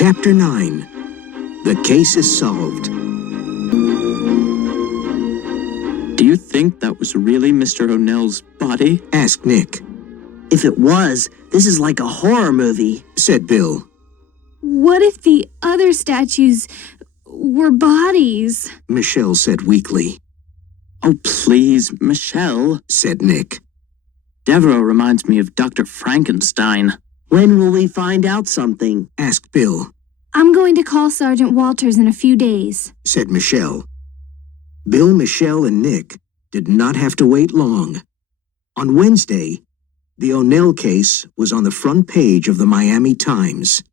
Chapter 9. The case is solved. Do you think that was really Mr. O'Nell's body? Asked Nick. If it was, this is like a horror movie, said Bill. What if the other statues were bodies? Michelle said weakly. Oh, please, Michelle, said Nick. Devereaux reminds me of Dr. Frankenstein. When will we find out something? Asked Bill. I'm going to call Sergeant Walters in a few days, said Michelle. Bill, Michelle, and Nick did not have to wait long. On Wednesday, the O'Nell case was on the front page of the Miami Times.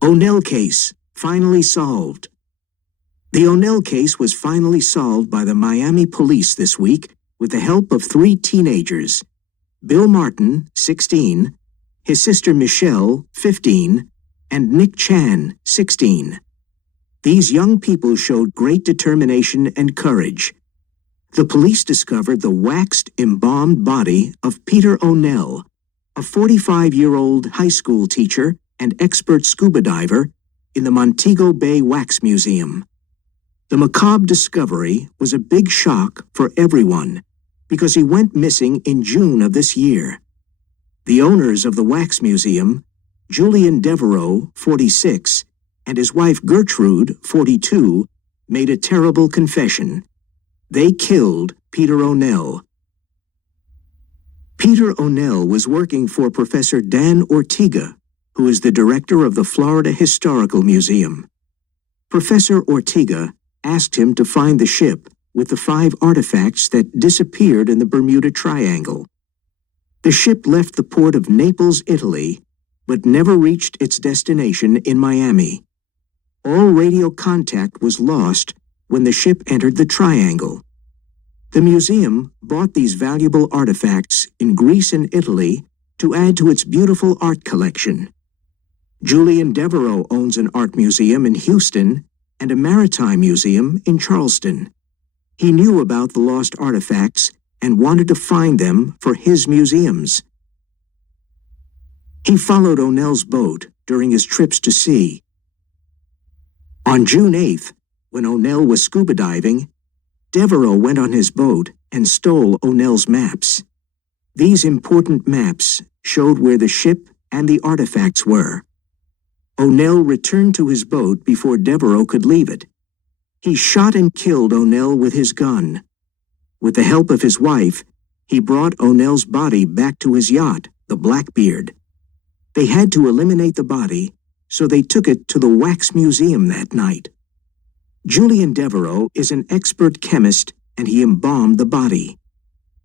O'Nell case finally solved. The O'Nell case was finally solved by the Miami police this week with the help of 3 teenagers, Bill Martin, 16, his sister Michelle, 15, and Nick Chan, 16. These young people showed great determination and courage. The police discovered the waxed, embalmed body of Peter O'Nell, a 45-year-old high school teacher and expert scuba diver, in the Montego Bay Wax Museum. The macabre discovery was a big shock for everyone because he went missing in June of this year. The owners of the Wax Museum, Julian Devereaux, 46, and his wife Gertrude, 42, made a terrible confession. They killed Peter O'Nell. Peter O'Nell was working for Professor Dan Ortega, who is the director of the Florida Historical Museum. Professor Ortega asked him to find the ship with the 5 artifacts that disappeared in the Bermuda Triangle. The ship left the port of Naples, Italy, but never reached its destination in Miami. All radio contact was lost when the ship entered the Triangle. The museum bought these valuable artifacts in Greece and Italy to add to its beautiful art collection. Julian Devereaux owns an art museum in Houston and a maritime museum in Charleston. He knew about the lost artifacts and wanted to find them for his museums. He followed O'Nell's boat during his trips to sea. On June 8th, when O'Nell was scuba diving, Devereaux went on his boat and stole O'Nell's maps. These important maps showed where the ship and the artifacts were. O'Nell returned to his boat before Devereaux could leave it. He shot and killed O'Nell with his gun. With the help of his wife, he brought O'Nell's body back to his yacht, the Blackbeard. They had to eliminate the body, so they took it to the Wax Museum that night. Julian Devereaux is an expert chemist, and he embalmed the body.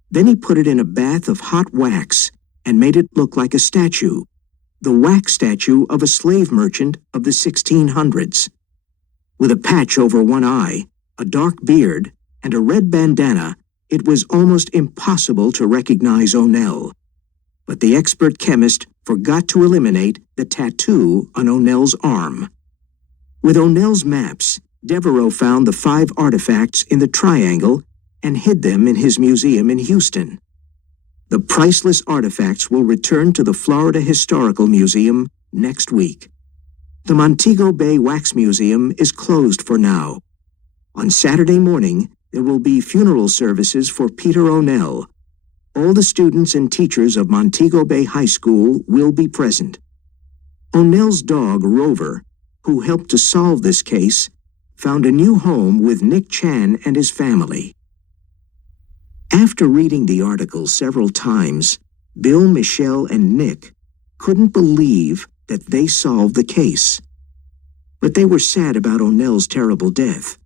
Then he put it in a bath of hot wax and made it look like a statue, the wax statue of a slave merchant of the 1600s. With a patch over one eye, a dark beard, and a red bandana, it was almost impossible to recognize O'Nell. But the expert chemist forgot to eliminate the tattoo on O'Nell's arm. With O'Nell's maps, Devereaux found the 5 artifacts in the Triangle and hid them in his museum in Houston. The priceless artifacts will return to the Florida Historical Museum next week. The Montego Bay Wax Museum is closed for now. On Saturday morning, there will be funeral services for Peter O'Nell. All the students and teachers of Montego Bay High School will be present. O'Nell's dog, Rover, who helped to solve this case, found a new home with Nick Chan and his family. After reading the article several times, Bill, Michelle, and Nick couldn't believe that they solved the case. But they were sad about O'Nell's terrible death.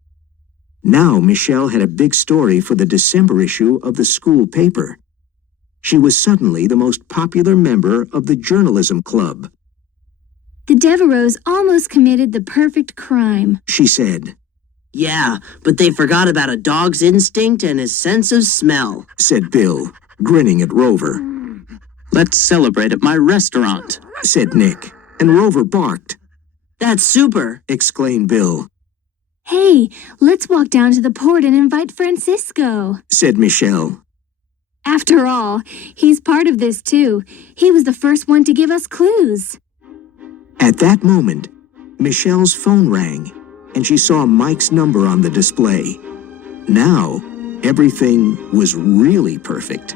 Now Michelle had a big story for the December issue of the school paper. She was suddenly the most popular member of the journalism club. The Devereaux almost committed the perfect crime, she said. Yeah, but they forgot about a dog's instinct and his sense of smell, said Bill, grinning at Rover. Let's celebrate at my restaurant, said Nick, and Rover barked. That's super, exclaimed Bill. Hey, let's walk down to the port and invite Francisco, said Michelle. After all, he's part of this too. He was the first one to give us clues. At that moment, Michelle's phone rang, and she saw Mike's number on the display. Now, everything was really perfect.